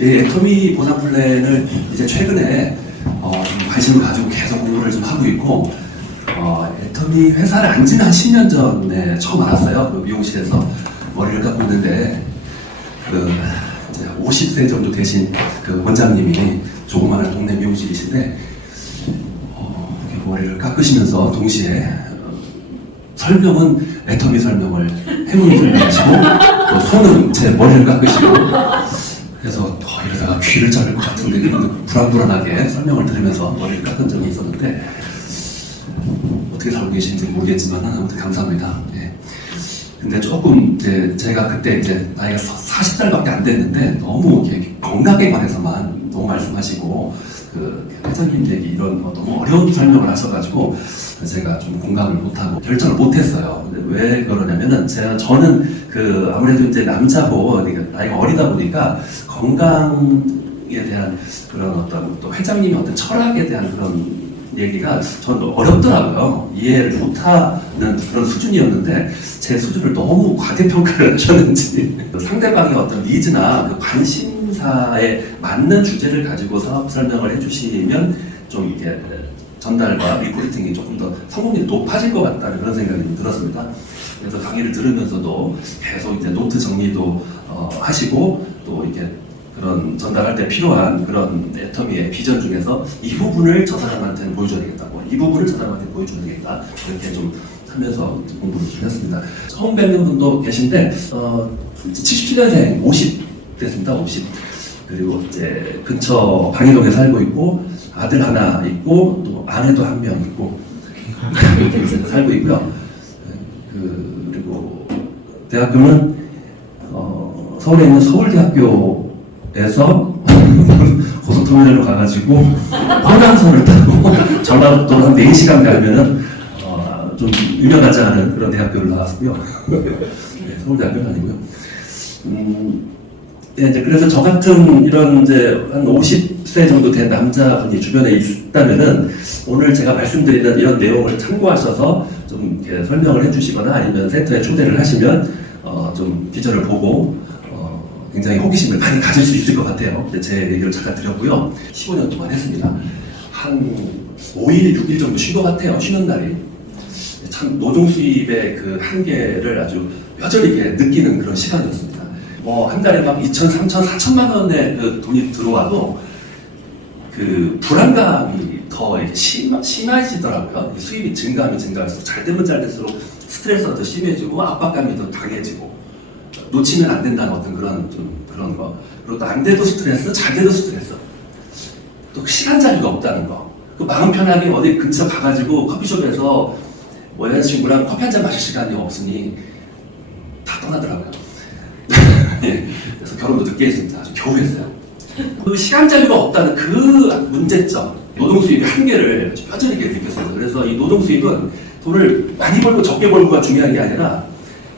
예, 애터미 보상 플랜을 이제 최근에 좀 관심을 가지고 계속 공부를 좀 하고 있고, 애터미 회사를 안 지는 한 10년 전에 처음 알았어요. 그 미용실에서 머리를 깎고 있는데, 이제 50세 정도 되신 그 원장님이 조그마한 동네 미용실이신데, 이렇게 머리를 깎으시면서 동시에 설명은 애터미 설명을 해문이 설명하시고, 또 손은 제 머리를 깎으시고, 그래서 이러다가 귀를 자를 것 같은데 불안불안하게 설명을 들으면서 머리를 깎은 적이 있었는데, 어떻게 살고 계신지 모르겠지만 아무튼 감사합니다. 예. 근데 조금 이제 제가 그때 이제 나이가 40살밖에 안 됐는데 너무 이렇게 건강에 관해서만 너무 말씀하시고 그 회장님 얘기 이런 너무 어려운 설명을 하셔가지고 제가 좀 공감을 못하고 결정을 못했어요. 근데 왜 그러냐면은 저는 그 아무래도 이제 남자고 나이가 어리다 보니까 건강에 대한 그런 어떤 또 회장님의 어떤 철학에 대한 그런 얘기가 전 어렵더라고요. 이해를 못하는 그런 수준이었는데 제 수준을 너무 과대평가를 하셨는지 상대방의 어떤 니즈나 그 관심사에 맞는 주제를 가지고 사업 설명을 해주시면 좀 이렇게 전달과 리포팅이 조금 더 성공률이 높아질 것 같다는 그런 생각이 들었습니다. 그래서 강의를 들으면서도 계속 이제 노트 정리도 하시고 또 이렇게 그런 전달할 때 필요한 그런 애터미의 비전 중에서 이 부분을 저 사람한테는 보여줘야 되겠다고, 이 부분을 저 사람한테 보여줘야 되겠다, 이렇게 좀 하면서 공부를 좀 했습니다. 처음 뵙는 분도 계신데 77년생 50 됐습니다. 50. 그리고 이제 근처 방해동에 살고 있고 아들 하나 있고 또 아내도 한 명 있고 살고 있고요. 그리고 대학교는 서울에 있는 서울대학교 에서 고속터미널로 가가지고 호남선을 타고 전라북도 한 4시간 가면은 좀 유명하지 않은 그런 대학교를 나왔고요. 네, 서울대학교는 아니고요. 네, 이제 그래서 저 같은 이런 이제 한 50세 정도 된 남자분이 주변에 있다면은 오늘 제가 말씀드리는 이런 내용을 참고하셔서 좀 이렇게 설명을 해주시거나 아니면 센터에 초대를 하시면 좀 비전을 보고 굉장히 호기심을 많이 가질 수 있을 것 같아요. 제 얘기를 잠깐 드렸고요. 15년 동안 했습니다. 한 5일, 6일 정도 쉰 것 같아요. 쉬는 날이. 참 노동 수입의 그 한계를 아주 뼈저리게 느끼는 그런 시간이었습니다. 한 달에 막 2천, 3천, 4천만 원의 그 돈이 들어와도 그 불안감이 더 심해지더라고요. 수입이 증가하면 잘 되면 잘 될수록 스트레스가 더 심해지고 압박감이 더 강해지고 놓치면 안 된다는 어떤 그런 거. 그리고 또 안 돼도 스트레스, 잘 돼도 스트레스. 또 시간 자유가 없다는 거. 그 마음 편하게 어디 근처 가가지고 커피숍에서 뭐 여자친구랑 커피 한잔 마실 시간이 없으니 다 떠나더라고요. 예. 그래서 결혼도 늦게 했습니다. 아주 겨우 했어요. 그 시간 자유가 없다는 그 문제점, 노동 수입의 한계를 뼈저리게 느꼈습니다. 그래서 이 노동 수입은 돈을 많이 벌고 적게 벌고가 중요한 게 아니라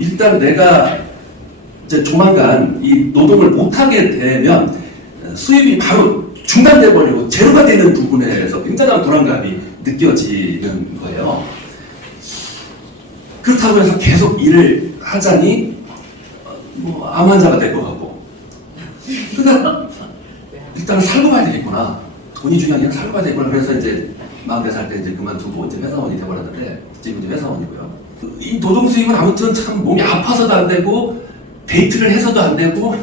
일단 내가 이제 조만간 이 노동을 못하게 되면 수입이 바로 중단돼 버리고 제로가 되는 부분에서 굉장한 불안감이 느껴지는 거예요. 그렇다고 해서 계속 일을 하자니 암 환자가 될 것 같고, 그러니까 일단은 살고 봐야 되겠구나. 돈이 중요한 게 아니라 살고 봐야 되겠구나. 그래서 이제 44살 때 이제 그만두고 이제 회사원이 돼버렸는데 지금 이제 회사원이고요. 이 노동 수입은 아무튼 참 몸이 아파서도 안 되고 데이트를 해서도 안 되고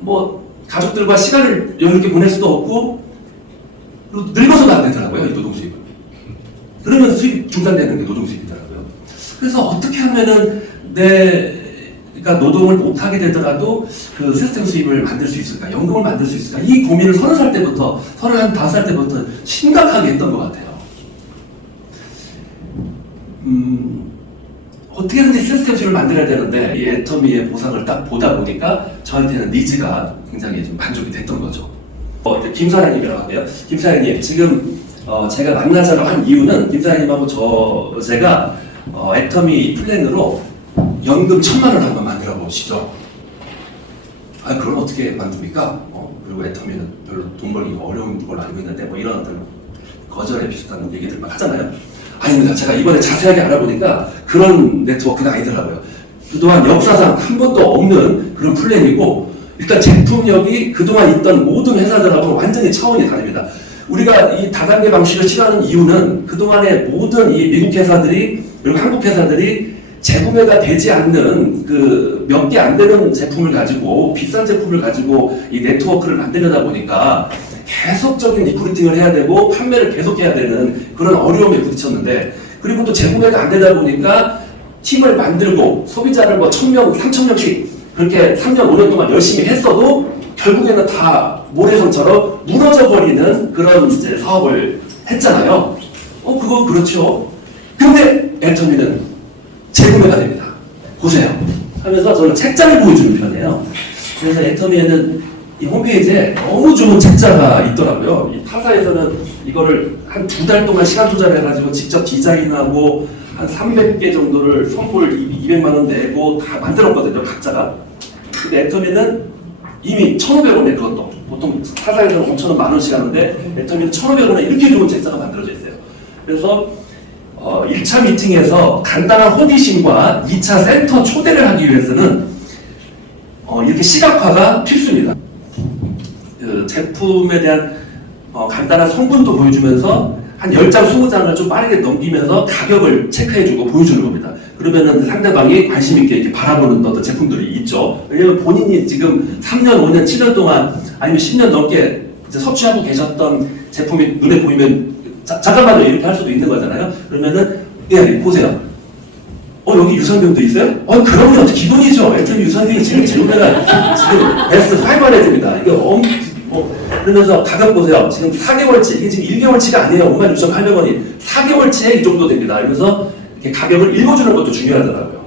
뭐 가족들과 시간을 여유롭게 보낼 수도 없고 그리고 늙어서도 안 되더라고요. 이 노동 수입은. 그러면 수입 중단되는 게 노동 수입이더라고요. 그래서 어떻게 하면은 내가 노동을 못하게 되더라도 그 시스템 수입을 만들 수 있을까, 연금을 만들 수 있을까, 이 고민을 30살 때부터 35살 때부터 심각하게 했던 것 같아요. 어떻게든지 시스템 수입을 만들어야 되는데 이 애터미의 보상을 딱 보다 보니까 저한테는 니즈가 굉장히 좀 만족이 됐던 거죠. 김사장님이라고 하네요. 김사장님, 지금 제가 만나자고 한 이유는 김사장님하고 제가 애터미 플랜으로 연금 1,000만 원 한번 만들어 보시죠. 그걸 어떻게 만듭니까? 그리고 애터미는 별로 돈 벌기가 어려운 걸로 알고 있는데 뭐 이런 어떤 거절에 비슷한 얘기들 막 하잖아요. 아닙니다. 제가 이번에 자세하게 알아보니까 그런 네트워크가 아니더라고요. 그동안 역사상 한 번도 없는 그런 플랜이고 일단 제품력이 그동안 있던 모든 회사들하고 완전히 차원이 다릅니다. 우리가 이 다단계 방식을 싫어하는 이유는 그동안의 모든 이 미국 회사들이 그리고 한국 회사들이 재구매가 되지 않는 그 몇 개 안 되는 제품을 가지고 비싼 제품을 가지고 이 네트워크를 만들려다 보니까 계속적인 리크루팅을 해야 되고 판매를 계속해야 되는 그런 어려움에 부딪혔는데, 그리고 또 재구매가 안 되다 보니까 팀을 만들고 소비자를 뭐 1000명, 3000명씩 그렇게 3년, 5년 동안 열심히 했어도 결국에는 다 모래성처럼 무너져버리는 그런 이제 사업을 했잖아요. 그거 그렇죠. 근데 애터미는 재구매가 됩니다. 보세요. 하면서 저는 책자를 보여주는 편이에요. 그래서 애터미에는 이 홈페이지에 너무 좋은 책자가 있더라고요. 이 타사에서는 이거를 한 2달 동안 시간 투자를 해가지고 직접 디자인하고 한 300개 정도를 선물 200만 원 내고 다 만들었거든요, 각자가. 근데 애터미는 이미 1,500원에 그것도 보통 타사에서는 5,000원, 만원씩 하는데 애터미는 1,500원에 이렇게 좋은 책자가 만들어져 있어요. 그래서 1차 미팅에서 간단한 호기심과 2차 센터 초대를 하기 위해서는 이렇게 시각화가 필수입니다. 그 제품에 대한 간단한 성분도 보여주면서 한 10장, 20장을 좀 빠르게 넘기면서 가격을 체크해주고 보여주는 겁니다. 그러면은 상대방이 관심있게 이렇게 바라보는 어떤 제품들이 있죠. 왜냐면 본인이 지금 3년, 5년, 7년 동안 아니면 10년 넘게 이제 섭취하고 계셨던 제품이 눈에 보이면 잠깐만요 이렇게 할 수도 있는 거잖아요. 그러면은 예 보세요. 여기 유산균도 있어요? 그러면 기본이죠. 애터미 유산균이 지금 재구매가 지금 베스트 5 안에 듭니다. 이거 그러면서 가격 보세요. 지금 4개월치 이게 지금 1개월치가 아니에요. 56,800원이 4개월치에 이 정도 됩니다. 이러면서 이렇게 가격을 읽어주는 것도 중요하더라고요.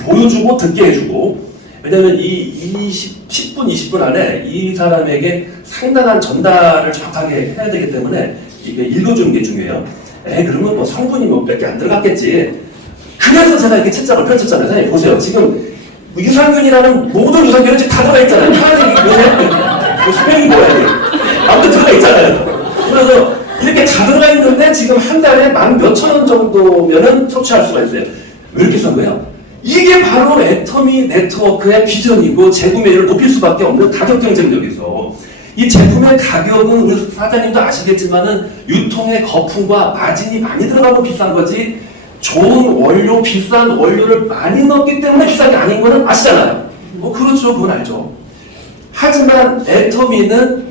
보여주고 듣게 해주고. 왜냐면 이 10분, 20분 안에 이 사람에게 상당한 전달을 정확하게 해야 되기 때문에 이게 읽어주는 게 중요해요. 그러면 뭐 성분이 뭐 몇 개 안 들어갔겠지. 그래서 제가 이렇게 책장을 펼쳤잖아요. 선생님 보세요. 지금 유산균이라는 모든 유산균은 지금 다 들어가 있잖아요. 파란색이 보세요. 소명이 뭐예요? 아무튼 들어가 있잖아요. 그래서 이렇게 다 들어가 있는데 지금 한 달에 10,000원 정도면은 섭취할 수가 있어요. 왜 이렇게 싼 거예요? 이게 바로 애터미 네트워크의 비전이고 재구매율을 높일 수밖에 없는 가격 경쟁력이죠. 이 제품의 가격은 우리 사장님도 아시겠지만은 유통의 거품과 마진이 많이 들어가고 비싼 거지, 좋은 원료, 비싼 원료를 많이 넣었기 때문에 비싼 게 아닌 거는 아시잖아요. 그렇죠. 그건 알죠. 하지만 애터미는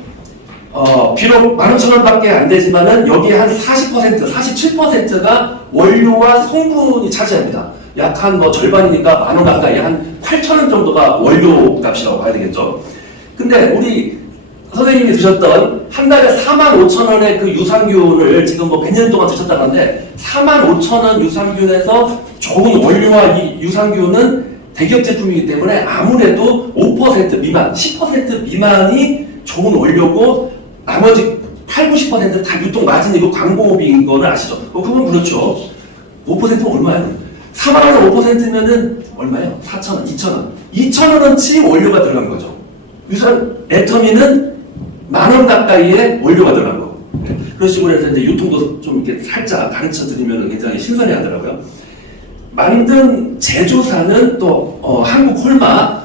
비록 15,000원밖에 안 되지만은 여기에 한 40%, 47%가 원료와 성분이 차지합니다. 약 한 절반이니까 10,000원 가까이 한 8,000원 정도가 원료 값이라고 봐야 되겠죠. 근데 우리 선생님이 드셨던 한 달에 45,000원의 그 유산균을 지금 몇 년 동안 드셨다는데 45,000원 유산균에서 좋은 원료와 이 유산균은 대기업 제품이기 때문에 아무래도 5% 미만, 10% 미만이 좋은 원료고 나머지 8, 90%다 유통 마진이고 광고비인 거는 아시죠? 그건 그렇죠. 5%는 얼마예요? 4만원 5%면은 얼마예요? 4,000원, 2,000원. 2,000원어치 원료가 들어간 거죠. 애터미는 10,000원 가까이의 원료가 들어간 거고. 그런 식으로 해서 이제 유통도 좀 이렇게 살짝 가르쳐 드리면 굉장히 신선해 하더라고요. 만든 제조사는 또 한국 콜마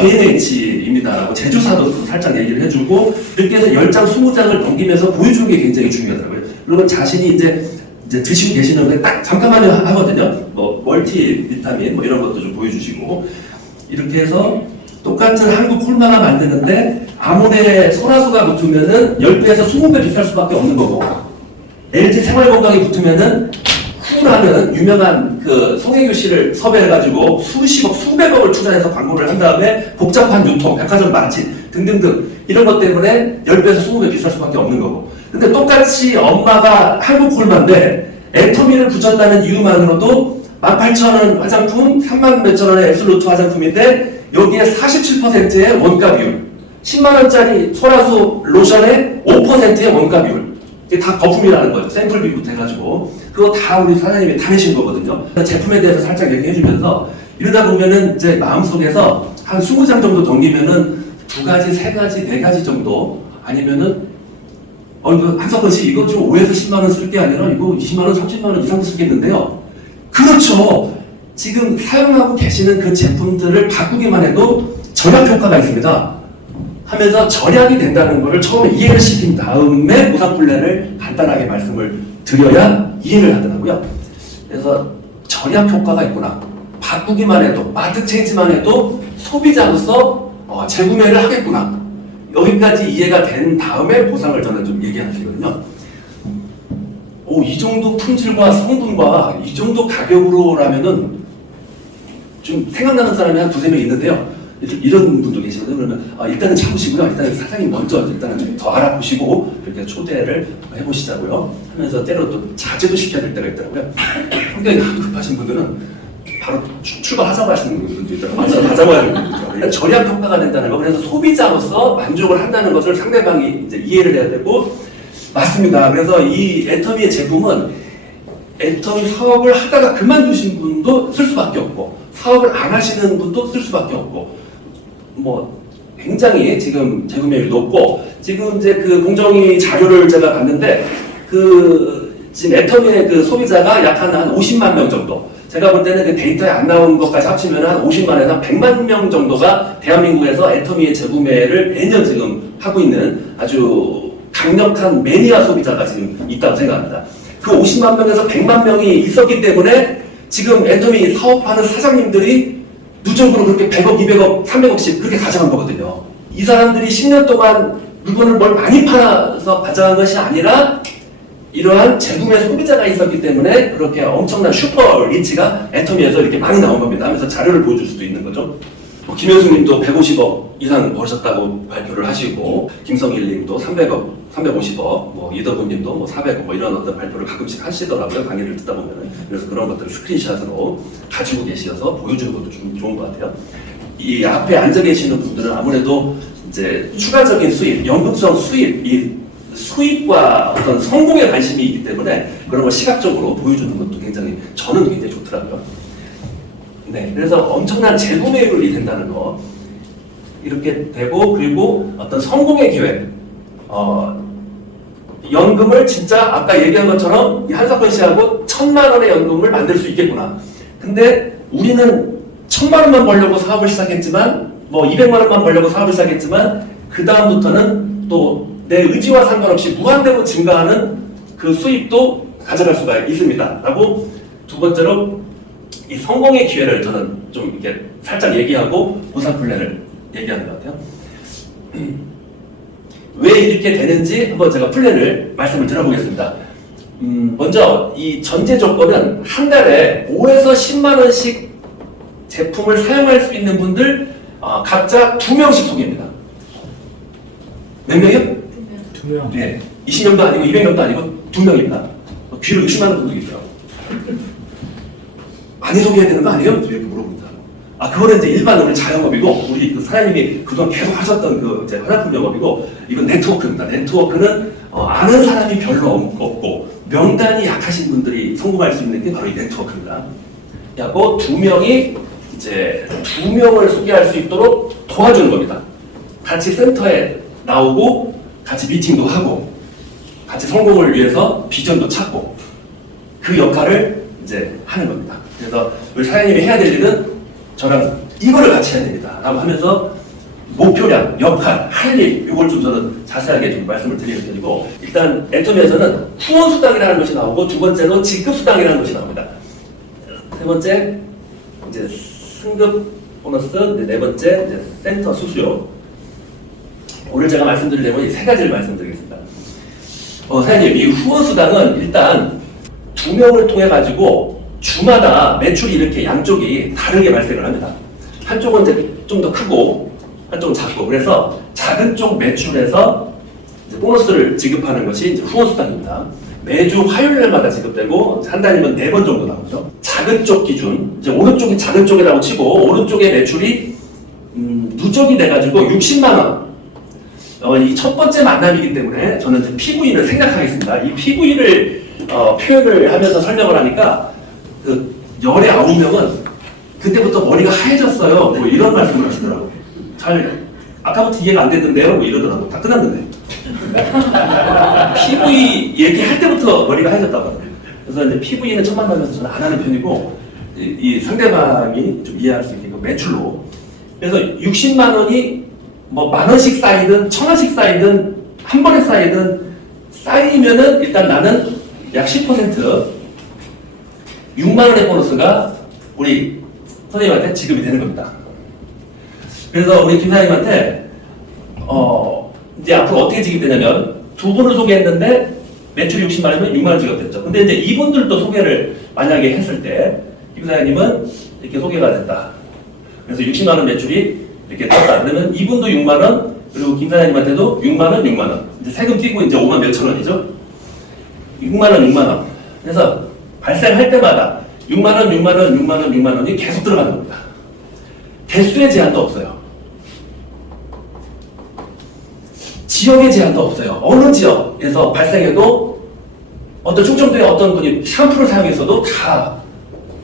B&H입니다. 제조사도 살짝 얘기를 해주고 이렇게 해서 10장, 20장을 넘기면서 보여주는 게 굉장히 중요하더라고요. 그러면 자신이 이제 드시고 계시는데 딱 잠깐만 하거든요. 뭐 멀티 비타민 뭐 이런 것도 좀 보여주시고 이렇게 해서 똑같은 한국 콜마가 만드는데 아모레 소라수가 붙으면은 10배에서 20배 비쌀 수밖에 없는 거고, LG 생활건강이 붙으면은 후라는 유명한 그 송혜교 씨를 섭외해가지고 수십억, 수백억을 투자해서 광고를 한 다음에 복잡한 유통, 백화점 마진 등등등 이런 것 때문에 10배에서 20배 비쌀 수밖에 없는 거고. 근데 똑같이 엄마가 한국 콜마인데 애터미를 붙였다는 이유만으로도 18,000원 화장품, 3만 몇천 원의 앱솔루트 화장품인데 여기에 47%의 원가 비율, 10만원짜리 소라수 로션의 5%의 원가 비율, 이게 다 거품이라는 거죠. 샘플 비부터 해가지고 그거 다 우리 사장님이 다 내신 거거든요. 제품에 대해서 살짝 얘기해주면서 이러다 보면은 이제 마음속에서 한 20장 정도 넘기면은 2가지, 3가지, 4가지 정도 아니면은 이거 한석건 씨 이거 좀 5에서 10만원 쓸 게 아니라 이거 20만원, 30만원 이상도 쓰겠는데요. 그렇죠. 지금 사용하고 계시는 그 제품들을 바꾸기만 해도 절약 효과가 있습니다. 하면서 절약이 된다는 것을 처음에 이해를 시킨 다음에 보상 플랜을 간단하게 말씀을 드려야 이해를 하더라고요. 그래서 절약 효과가 있구나. 바꾸기만 해도, 마트 체인지만 해도 소비자로서 재구매를 하겠구나. 여기까지 이해가 된 다음에 보상을 저는 좀 얘기하시거든요. 이 정도 품질과 성분과 이 정도 가격으로라면은 좀 생각나는 사람이 한 두세 명 있는데요. 이런 분도 계시거든요. 그러면 일단은 참으시고요. 일단은 사장님 먼저 일단은 더 알아보시고 이렇게 초대를 해보시자고요. 하면서 때로 또 자제도 시켜야 될 때가 있더라고요. 굉장히 급하신 분들은 바로 출발하자고 하시는 분들도 있더라고요. 먼저 가자고 하는 분들도 있더라고요. 절약 효과가 된다는 거. 그래서 소비자로서 만족을 한다는 것을 상대방이 이제 이해를 해야 되고, 맞습니다. 그래서 이 애터미의 제품은 애터미 사업을 하다가 그만두신 분도 쓸 수밖에 없고, 사업을 안 하시는 분도 쓸 수밖에 없고, 굉장히 지금 재구매율이 높고, 지금 이제 그 공정위 자료를 제가 봤는데, 지금 애터미의 그 소비자가 약 한 50만 명 정도. 제가 볼 때는 그 데이터에 안 나온 것까지 합치면 한 50만에서 한 100만 명 정도가 대한민국에서 애터미의 재구매를 매년 지금 하고 있는 아주 강력한 매니아 소비자가 지금 있다고 생각합니다. 그 50만 명에서 100만 명이 있었기 때문에 지금 애터미 사업하는 사장님들이 누적으로 그렇게 100억, 200억, 300억씩 그렇게 가져간 거거든요. 이 사람들이 10년 동안 물건을 뭘 많이 팔아서 가져간 것이 아니라 이러한 재구매 소비자가 있었기 때문에 그렇게 엄청난 슈퍼 리치가 애터미에서 이렇게 많이 나온 겁니다. 하면서 자료를 보여줄 수도 있는 거죠. 김현수 님도 150억 이상 벌으셨다고 발표를 하시고, 김성일 님도 300억, 350억, 이덕훈 님도 400억 이런 어떤 발표를 가끔씩 하시더라고요. 강의를 듣다 보면은. 그래서 그런 것들을 스크린샷으로 가지고 계셔서 보여주는 것도 좀 좋은 것 같아요. 이 앞에 앉아 계시는 분들은 아무래도 이제 추가적인 수입, 연금성 수입, 이 수입과 어떤 성공에 관심이 있기 때문에 그런 걸 시각적으로 보여주는 것도 저는 굉장히 좋더라고요. 네, 그래서 엄청난 재구매율이 된다는 거 이렇게 되고, 그리고 어떤 성공의 기회, 연금을 진짜 아까 얘기한 것처럼 한사건 씨하고 1,000만 원의 연금을 만들 수 있겠구나. 근데 우리는 1,000만 원만 벌려고 사업을 시작했지만, 200만 원만 벌려고 사업을 시작했지만, 그 다음부터는 또 내 의지와 상관없이 무한대로 증가하는 그 수입도 가져갈 수가 있습니다. 라고 두 번째로 이 성공의 기회를 저는 좀 이렇게 살짝 얘기하고 보상 플랜을 얘기하는 것 같아요. 왜 이렇게 되는지 한번 제가 플랜을 말씀을 드려보겠습니다. 먼저 이 전제 조건은 한 달에 5에서 10만 원씩 제품을 사용할 수 있는 분들 각자 2명씩 소개입니다. 몇 명이요? 2명. 네. 20명도 아니고 200명도 아니고 2명입니다. 귀를 의심하는 분들이 있더라고요. 많이 소개해야 되는 거 아니에요? 이렇게 물어봅니다. 그거는 이제 일반 우리 자영업이고, 우리 그 사장님이 그동안 계속 하셨던 그 이제 화장품 영업이고, 이건 네트워크입니다. 네트워크는 아는 사람이 별로 없고, 명단이 약하신 분들이 성공할 수 있는 게 바로 이 네트워크입니다. 하고 2명이 이제 2명을 소개할 수 있도록 도와주는 겁니다. 같이 센터에 나오고, 같이 미팅도 하고, 같이 성공을 위해서 비전도 찾고, 그 역할을 이제 하는 겁니다. 그래서 우리 사장님이 해야 될 일은 저랑 이거를 같이 해야 됩니다. 라고 하면서 목표량, 역할, 할 일, 이걸 좀 저는 자세하게 좀 말씀을 드리는 편이고, 일단 애터미에서는 후원수당이라는 것이 나오고, 두 번째로 직급수당이라는 것이 나옵니다. 세 번째, 이제 승급 보너스, 네 번째, 이제 센터 수수료. 오늘 제가 말씀드릴 내용은 이 세 가지를 말씀드리겠습니다. 사장님, 이 후원수당은 일단 2명을 통해 가지고 주마다 매출이 이렇게 양쪽이 다르게 발생을 합니다. 한쪽은 이제 좀 더 크고 한쪽은 작고, 그래서 작은 쪽 매출에서 이제 보너스를 지급하는 것이 이제 후원수당입니다. 매주 화요일마다 지급되고 한 달이면 4번 정도 나오죠. 작은 쪽 기준, 이제 오른쪽이 작은 쪽이라고 치고, 오른쪽의 매출이 누적이 돼가지고 60만 원. 이 첫 번째 만남이기 때문에 저는 이제 PV를 생략하겠습니다. 이 PV를 표현을 하면서 설명을 하니까 그 열의 9명은 그때부터 머리가 하얘졌어요. 이런 말씀을 하시더라고요. 아까부터 이해가 안 됐는데요. 이러더라고요. 다 끝났는데. PV 얘기할 때부터 머리가 하얘졌다고 하더라고요. 그래서 이제 PV는 첫 만나면서 저는 안 하는 편이고, 이 상대방이 좀 이해할 수 있게 매출로. 그래서 60만 원이 뭐 10,000원씩 쌓이든 1,000원씩 쌓이든 한 번에 쌓이든 쌓이면은 일단 나는 약 10% 6만원의 보너스가 우리 선생님한테 지급이 되는 겁니다. 그래서 우리 김사장님한테 이제 앞으로 어떻게 지급되냐면 두 분을 소개했는데 매출이 60만원이면 6만원 지급됐죠. 근데 이제 이분들도 소개를 만약에 했을 때 김사장님은 이렇게 소개가 됐다. 그래서 60만원 매출이 이렇게 떴다. 그러면 이분도 6만원, 그리고 김사장님한테도 6만원, 6만원. 이제 세금 띄고 이제 5만 몇천 원이죠. 6만원, 6만원. 그래서 발생할 때마다 6만원, 6만원, 6만원, 6만원이 계속 들어가는 겁니다. 대수의 제한도 없어요. 지역의 제한도 없어요. 어느 지역에서 발생해도 어떤 충청도에 어떤 분이 샴푸를 사용했어도 다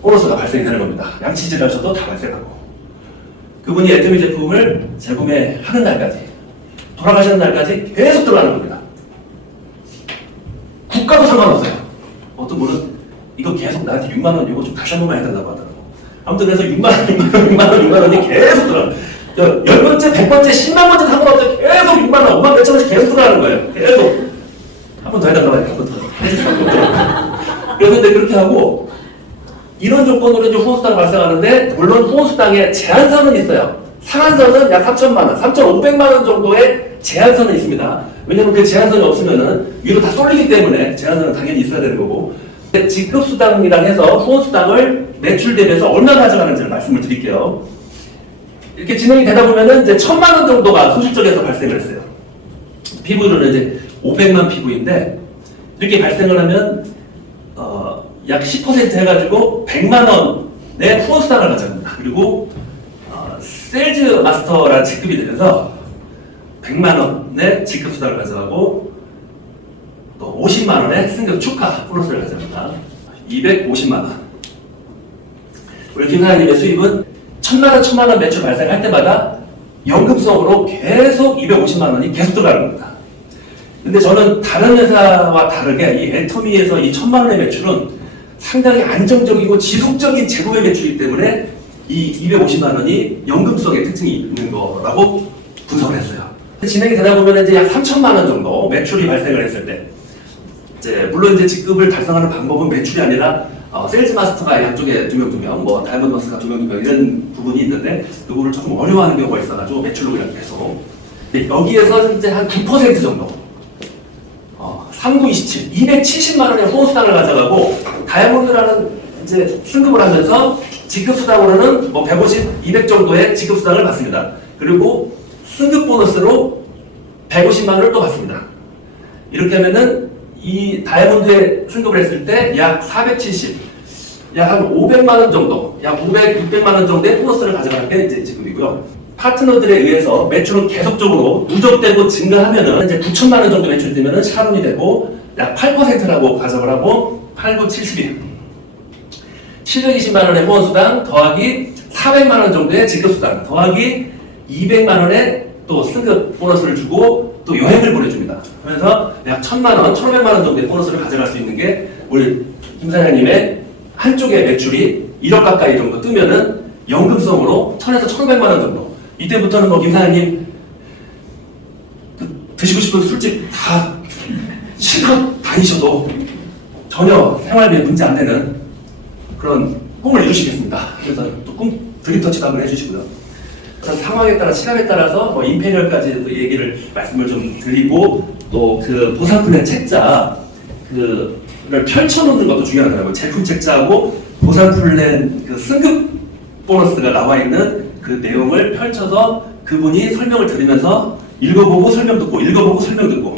보너스가 발생이 되는 겁니다. 양치질을 하셔도 다 발생하고, 그분이 애터미 제품을 재구매하는 날까지, 돌아가시는 날까지 계속 들어가는 겁니다. 국가도 상관없어요. 어떤 분은 이거 계속 나한테 6만원 이거 좀 다시 한 번만 해달라고 하더라고. 아무튼 그래서 6만원, 6만원, 6만원, 6만원이 계속 들어가요. 10번째, 100번째, 10만번째 상관없어요. 계속 6만원, 5만 몇천 원씩 계속 들어가는 거예요. 계속. 한 번 더 해달라고 하니까 한 번 더 해줄 수밖에 없더라고요. 그래서 이제 그렇게 하고, 이런 조건으로 이제 후원수당이 발생하는데, 물론 후원수당에 제한선은 있어요. 상한선은 약 3,000만원, 3,500만원 정도의 제한선은 있습니다. 왜냐면 그 제한선이 없으면은 위로 다 쏠리기 때문에 제한선은 당연히 있어야 되는 거고, 지급수당이랑 해서 후원수당을 매출 대비해서 얼마나 가져가는지를 말씀을 드릴게요. 이렇게 진행이 되다 보면은 이제 1,000만원 정도가 소실적에서 발생을 했어요. 피부는 이제 500만 피부인데, 이렇게 발생을 하면, 약 10% 해가지고 100만원의 후원수당을 가져갑니다. 그리고 세일즈 마스터라는 직급이 되면서 100만원의 직급수당을 가져가고, 또 50만원의 승급 축하 보너스를 가져갑니다. 250만원. 우리 김사장님의 수입은 1,000만원, 1,000만원 매출 발생할 때마다 연금성으로 계속 250만원이 계속 들어가는 겁니다. 근데 저는 다른 회사와 다르게 이 애터미에서 이 1,000만원의 매출은 상당히 안정적이고 지속적인 재구매 매출이기 때문에 이 250만원이 연금성의 특징이 있는 거라고 분석을 했어요. 진행이 되다 보면 이제 약 3,000만원 정도 매출이 발생을 했을 때, 이제 물론 이제 직급을 달성하는 방법은 매출이 아니라 세일즈 마스터가 양쪽에 2명, 뭐 다이아몬드 마스터가 2명 이런 부분이 있는데, 그거를 조금 어려워하는 경우가 있어가지고 매출로 그냥 계속. 여기에서 이제 한 9% 정도, 3927, 270만원의 후원수당을 가져가고, 다이아몬드라는 이제 승급을 하면서 직급수당으로는 뭐 150, 200 정도의 직급수당을 받습니다. 그리고 승급 보너스로 150만원을 또 받습니다. 이렇게 하면은 이 다이아몬드에 승급을 했을 때 약 470, 약 한 500만원 정도, 약 500, 600만원 정도의 보너스를 가져가는 게 이제 지급이고요. 파트너들에 의해서 매출은 계속적으로 누적되고 증가하면은 이제 9천만원 정도 매출이 되면은 샤론이 되고, 약 8%라고 가정을 하고, 8, 9, 71. 720만원의 후원수당 더하기 400만원 정도의 직급수당 더하기 200만원의 또 승급 보너스를 주고 또 여행을 보내줍니다. 그래서 약 1,000만원, 1,500만원 정도의 보너스를 가져갈 수 있는 게 우리 김 사장님의 한쪽의 매출이 1억 가까이 정도 뜨면은 연금성으로 1,000에서 1,500만원 정도. 이때부터는 뭐 김 사장님 드시고 싶은 술집 다 실컷 다니셔도 전혀 생활비에 문제 안 되는 그런 꿈을 이루시겠습니다. 그래서 또 꿈 드립터치도 한번 해주시고요. 그런 상황에 따라, 시간에 따라서 뭐 임페리얼까지 얘기를 말씀을 좀 드리고, 또 그 보상 플랜 책자 그를 펼쳐놓는 것도 중요하더라고요. 제품 책자하고 보상 플랜 그 승급 보너스가 나와 있는 그 내용을 펼쳐서 그분이 설명을 들으면서 읽어보고 설명 듣고, 읽어보고 설명 듣고.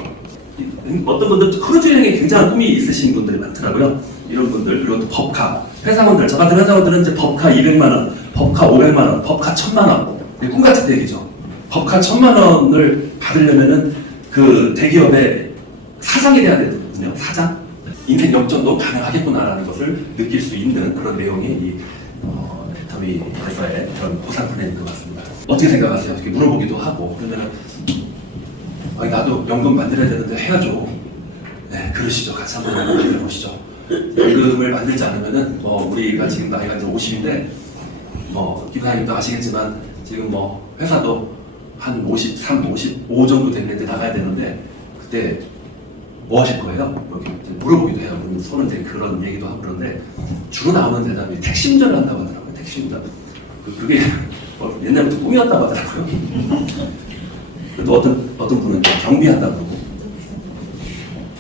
어떤 분들 크루즈 여행에 굉장한 꿈이 있으신 분들이 많더라고요. 이런 분들. 그리고 또 법카 회사원들, 저 같은 회사원들은 이제 법카 200만원, 법카 500만원, 법카 1,000만원. 꿈 같은 얘기죠. 법카 1,000만원을 받으려면은 그 대기업의 사장이 돼야 되거든요. 사장. 인생 역전도 가능하겠구나라는 것을 느낄 수 있는 그런 내용이 이 애터미 회사의 그런 보상 플랜인 것 같습니다. 어떻게 생각하세요? 이렇게 물어보기도 하고, 그러면은 나도 연금 만들어야 되는데 해야죠. 네, 그러시죠. 같이 한번 만들어 보시죠. 연금을 만들지 않으면은 뭐 우리가 지금 나이가 이제 50인데, 뭐 김사장님도 아시겠지만 지금 뭐 회사도 한 53, 55 정도 되면 이제 나가야 되는데 그때 뭐 하실 거예요? 이렇게 물어보기도 해요. 그러면 손은 이제 그런 얘기도 하고 그러는데 주로 나오는 대답이 택시 운전을 한다고 하더라고요. 택시 운전. 그게 옛날부터 꿈이었다고 하더라고요. 또 어떤 분은 경비한다고 그러고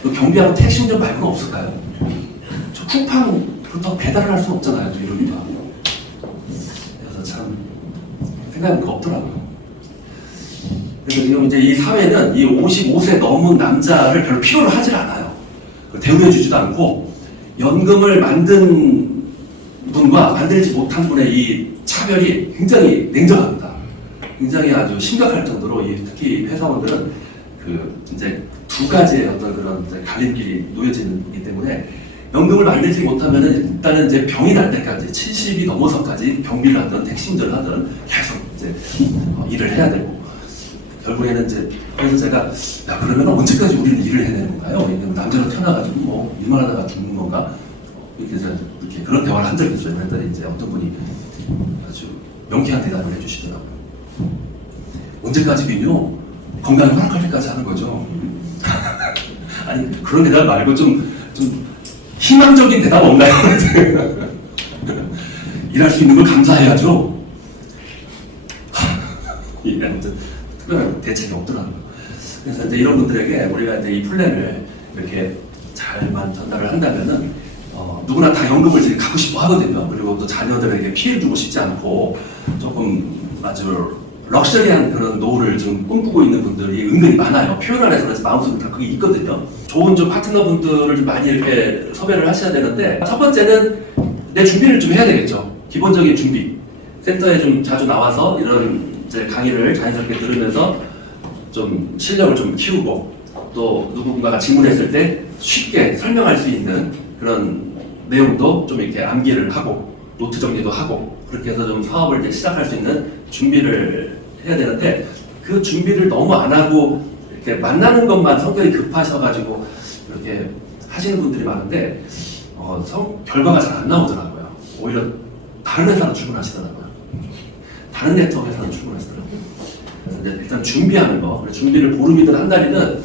그 경비하고 택시 운전 말고는 없을까요? 저 쿠팡 그렇다고 배달을 할 수는 없잖아요. 또 이러기도 하고. 그래서 참 생각이 없더라고요. 그래서 지금 이제 이 사회는 이 55세 넘은 남자를 별로 필요로 하질 않아요. 대우해주지도 않고 연금을 만든 분과 만들지 못한 분의 이 차별이 굉장히 냉정합니다. 굉장히 아주 심각할 정도로 특히 회사원들은 그 이제 두 가지의 어떤 그런 이제 갈림길이 놓여지기 때문에 연금을 만들지 못하면은 일단은 이제 병이 날 때까지 70이 넘어서까지 경비를 하든 택시 운전을 하든 계속 이제 일을 해야 되고 결국에는 이제 그래서 제가 야 그러면 언제까지 우리는 일을 해내는 건가요? 남자로 태어나가지고 뭐 일만 하다가 죽는 건가? 이렇게 그런 대화를 한 적이 있어요. 그랬더니 이제 어떤 분이 아주 명쾌한 대답을 해주시더라고요. 언제까지긴요? 건강이 허락할 때까지 하는 거죠. 아니 그런 대답 말고 좀 희망적인 대답 없나요? 일할 수 있는 걸 감사해야죠. 아무튼 특별한 대책이 없더라고요. 그래서 이제 이런 분들에게 우리가 이제 이 플랜을 이렇게 잘만 전달을 한다면은 누구나 다 연금을 이제 갖고 싶어 하거든요. 그리고 또 자녀들에게 피해를 주고 싶지 않고 조금 아주 럭셔리한 그런 노후를 좀 꿈꾸고 있는 분들이 은근히 많아요. 표현 안 해서 그래서 마음속에 다 그게 있거든요. 좋은 좀 파트너분들을 좀 많이 이렇게 섭외를 하셔야 되는데 첫 번째는 내 준비를 좀 해야 되겠죠. 기본적인 준비. 센터에 좀 자주 나와서 이런 이제 강의를 자연스럽게 들으면서 좀 실력을 좀 키우고 또 누군가가 질문했을 때 쉽게 설명할 수 있는 그런 내용도 좀 이렇게 암기를 하고 노트 정리도 하고 그렇게 해서 좀 사업을 이제 시작할 수 있는 준비를 해야 되는데 그 준비를 너무 안 하고 이렇게 만나는 것만 성격이 급하셔가지고 이렇게 하시는 분들이 많은데 결과가 잘 안 나오더라고요. 오히려 다른 회사로 출근하시더라고요. 다른 네트워크 회사로 출근하시더라고요. 그래서 이제 일단 준비하는 거, 준비를 보름이든 한 달이든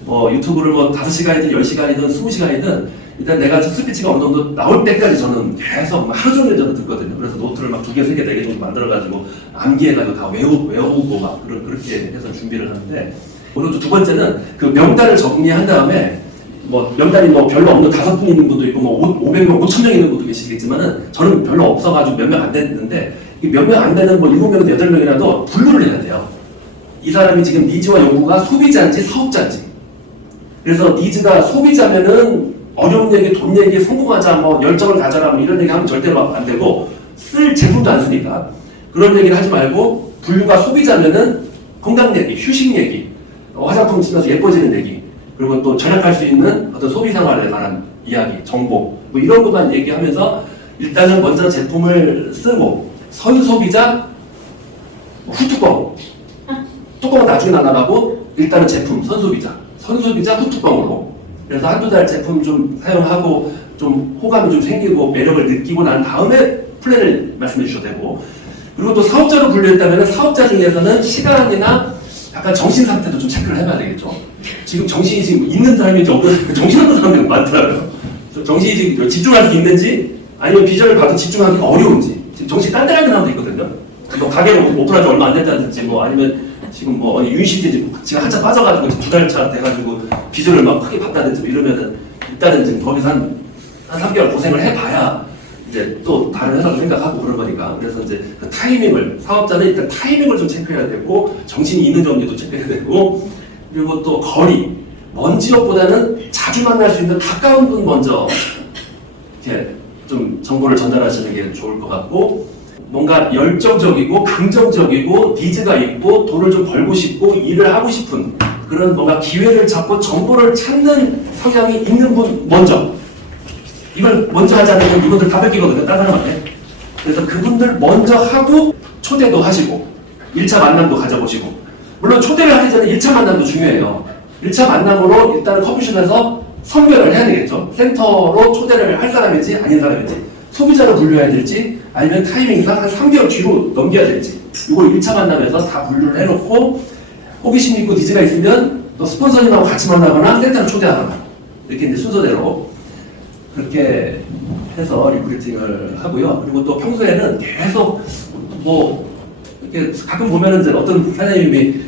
뭐 유튜브를 뭐 5시간이든 10시간이든 20시간이든 일단 내가 스피치가 어느 정도 나올 때까지 저는 계속 하루 종일 저는 듣거든요. 그래서 노트를 막 2개, 3개, 4개 정도 만들어가지고 암기해가지고 다 외우고 막 그렇게 해서 준비를 하는데 그리고 또 두 번째는 그 명단을 정리한 다음에 뭐 명단이 뭐 별로 없는 5분 있는 분도 있고 뭐 500명, 5,000명 있는 분도 계시겠지만은 저는 별로 없어가지고 몇 명 안 됐는데 몇 명 안 되는 뭐 7명이나 8명이라도 분류를 해야 돼요. 이 사람이 지금 니즈와 요구가 소비자인지 사업자인지. 그래서 니즈가 소비자면은 어려운 얘기, 돈 얘기, 성공하자, 뭐 열정을 가져라, 뭐 이런 얘기 하면 절대로 안 되고 쓸 제품도 안 쓰니까 그런 얘기를 하지 말고 분류가 소비자면은 건강 얘기, 휴식 얘기, 화장품 쓰면서 예뻐지는 얘기, 그리고 또 절약할 수 있는 어떤 소비 생활에 관한 이야기, 정보, 뭐 이런 것만 얘기하면서 일단은 먼저 제품을 쓰고 선소비자, 후뚜껑, 뚜껑은 나중에 나가고 일단은 제품, 선소비자, 후뚜껑으로 그래서 한두 달 제품 좀 사용하고 좀 호감이 좀 생기고 매력을 느끼고 난 다음에 플랜을 말씀해 주셔도 되고 그리고 또 사업자로 분류했다면 사업자 중에서는 시간이나 약간 정신 상태도 좀 체크를 해봐야 되겠죠. 지금 정신이 지금 있는 사람인지 없는 정신없는 사람이 많더라고요. 정신이 지금 집중할 수 있는지 아니면 비전을 봐도 집중하기가 어려운지 지금 정신이 딴딴한 사람도 있거든요. 뭐 가게를 오픈한 지 얼마 안 됐다든지 뭐 아니면 지금 뭐 유니시티 지금 한참 빠져가지고 2달차 돼가지고 비전을 막 크게 봤다든지 뭐 이러면은 일단은 지금 거기서 한 3개월 고생을 해봐야 이제 또 다른 회사도 생각하고 그런 거니까 그래서 이제 그 타이밍을 사업자는 일단 타이밍을 좀 체크해야 되고 정신이 있는 정도도 체크해야 되고 그리고 또 거리 먼 지역보다는 자주 만날 수 있는 가까운 분 먼저 이렇게 좀 정보를 전달하시는 게 좋을 것 같고 뭔가 열정적이고 긍정적이고 니즈가 있고 돈을 좀 벌고 싶고 일을 하고 싶은 그런 뭔가 기회를 잡고 정보를 찾는 성향이 있는 분 먼저 이걸 먼저 하지 않으면 이분들 다 뺏기거든요. 다른 사람한테. 그래서 그분들 먼저 하고 초대도 하시고 1차 만남도 가져보시고 물론 초대를 하기 전에 1차 만남도 중요해요. 1차 만남으로 일단은 커피숍에서 선별을 해야 되겠죠. 센터로 초대를 할 사람인지 아닌 사람인지 소비자로 분류해야 될지 아니면 타이밍상 한 3개월 뒤로 넘겨야 될지 이거 1차 만남에서 다 분류를 해놓고 호기심 있고 니즈가 있으면 또 스폰서님하고 같이 만나거나 센터를 초대하거나 이렇게 이제 순서대로 그렇게 해서 리크루팅을 하고요. 그리고 또 평소에는 계속 뭐 이렇게 가끔 보면은 이제 어떤 사장님이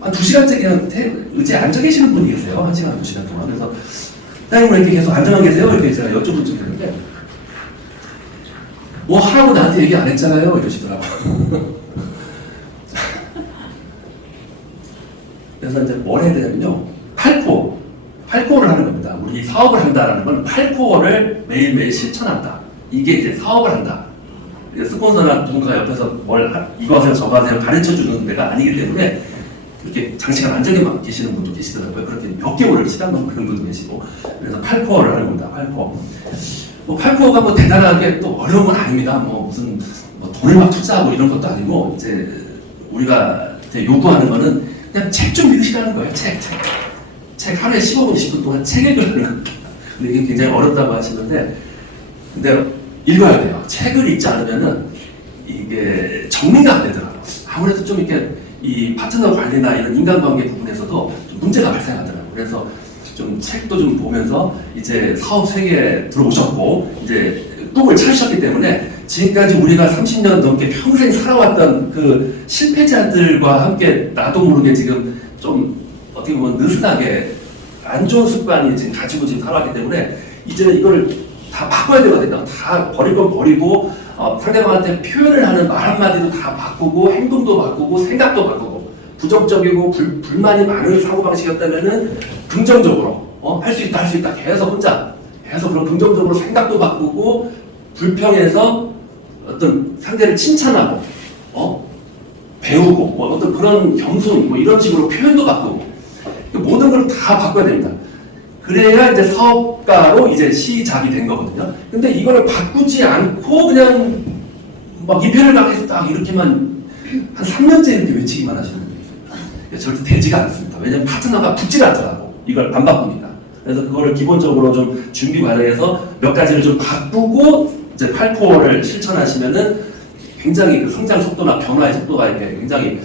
한 2시간째 그냥 의자에 앉아 계시는 분이 계세요. 1시간, 2시간 동안. 그래서 사장님 왜 이렇게 계속 앉아만 계세요? 이렇게 제가 여쭤본 적이 있는데 뭐 하라고 나한테 얘기 안 했잖아요. 이러시더라고요. 그래서 이제 뭘 해야 되냐면요. 8코어를 하는 겁니다. 우리 사업을 한다라는 건 8코어를 매일매일 실천한다. 이게 이제 사업을 한다. 스폰서나 누군가 옆에서 이거 하세요, 저거 하세요 가르쳐주는 데가 아니기 때문에 이렇게 장시간 앉아만 계시는 분도 계시더라고요. 그렇게 몇 개월을 시간 넘는 분도 계시고. 그래서 8코어를 하는 겁니다. 8코어. 뭐 8코어가 뭐 대단하게 또 어려운 건 아닙니다. 뭐 무슨 뭐 돈을 막 투자하고 이런 것도 아니고 이제 우리가 이제 요구하는 거는 그냥 책 좀 읽으시라는 거예요. 책 하루에 15분, 20분 동안 책 읽으라는 겁니다. 근데 이게 굉장히 어렵다고 하시는데 근데 읽어야 돼요. 책을 읽지 않으면은 이게 정리가 안 되더라고요. 아무래도 좀 이렇게 이 파트너 관리나 이런 인간관계 부분에서도 좀 문제가 발생하더라고요. 그래서 좀 책도 좀 보면서 이제 사업 세계에 들어오셨고 이제 꿈을 찾으셨기 때문에 지금까지 우리가 30년 넘게 평생 살아왔던 그 실패자들과 함께 나도 모르게 지금 좀 어떻게 보면 느슨하게 안 좋은 습관이 지금 가지고 지금 살아왔기 때문에 이제는 이걸 다 바꿔야 되거든요. 다 버릴 건 버리고 상대방한테 표현을 하는 말 한마디도 다 바꾸고 행동도 바꾸고 생각도 바꾸고 부정적이고 불만이 많은 사고방식이었다면은 긍정적으로 할 수 있다 계속 혼자 계속 그런 긍정적으로 생각도 바꾸고 불평해서 어떤 상대를 칭찬하고 배우고 뭐 어떤 그런 겸손 뭐 이런 식으로 표현도 바꾸고 모든 걸 다 바꿔야 됩니다. 그래야 이제 사업가로 이제 시작이 된 거거든요. 근데 이거를 바꾸지 않고 그냥 막 입회를 당해서 딱 이렇게만 한 3년째 이렇게 외치기만 하시는 분이 있어요. 절대 되지가 않습니다. 왜냐면 파트너가 붙질 않더라고. 이걸 안 바꾸니까. 그래서 그거를 기본적으로 좀 준비 과정에서 몇 가지를 좀 바꾸고 이제 8코어를 실천하시면은 굉장히 그 성장 속도나 변화의 속도가 이렇게 굉장히